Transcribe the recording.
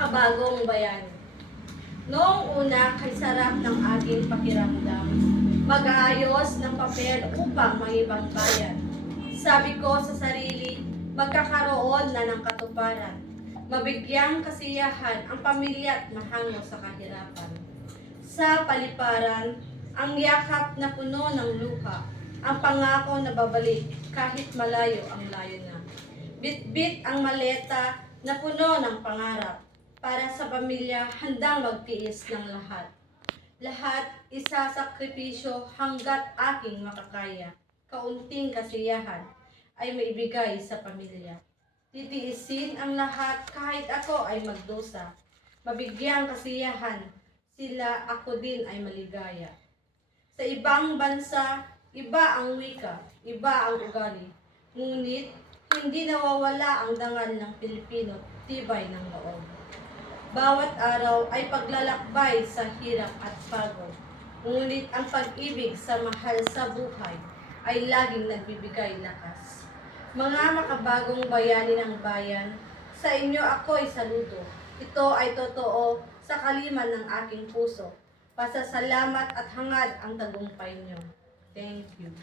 makabagong bayan. Noong una, kay sarap ng aking pakiramdam, mag-aayos ng papel upang maibang bayan. Sabi ko sa sarili, magkakaroon na ng katuparan. Mabigyang kasiyahan ang pamilya at mahango sa kahirapan. Sa paliparan, ang yakap na puno ng luha, ang pangako na babalik kahit malayo ang layo na. Bit-bit ang maleta na puno ng pangarap, para sa pamilya handang magtiis ng lahat. Lahat isasakripisyo hanggat aking makakaya. Kaunting kasiyahan ay maibigay sa pamilya. Titiisin ang lahat kahit ako ay magdusa. Mabigyang kasiyahan, sila ako din ay maligaya. Sa ibang bansa, iba ang wika, iba ang ugali. Ngunit hindi nawawala ang dangal ng Pilipino, tibay ng loob. Bawat araw ay paglalakbay sa hirap at pagod. Ngunit ang pag-ibig sa mahal sa buhay ay laging nagbibigay lakas. Mga makabagong bayani ng bayan, sa inyo ako'y saludo. Ito ay totoo sa kaliman ng aking puso. Pasasalamat at hangad ang tagumpay niyo. Thank you.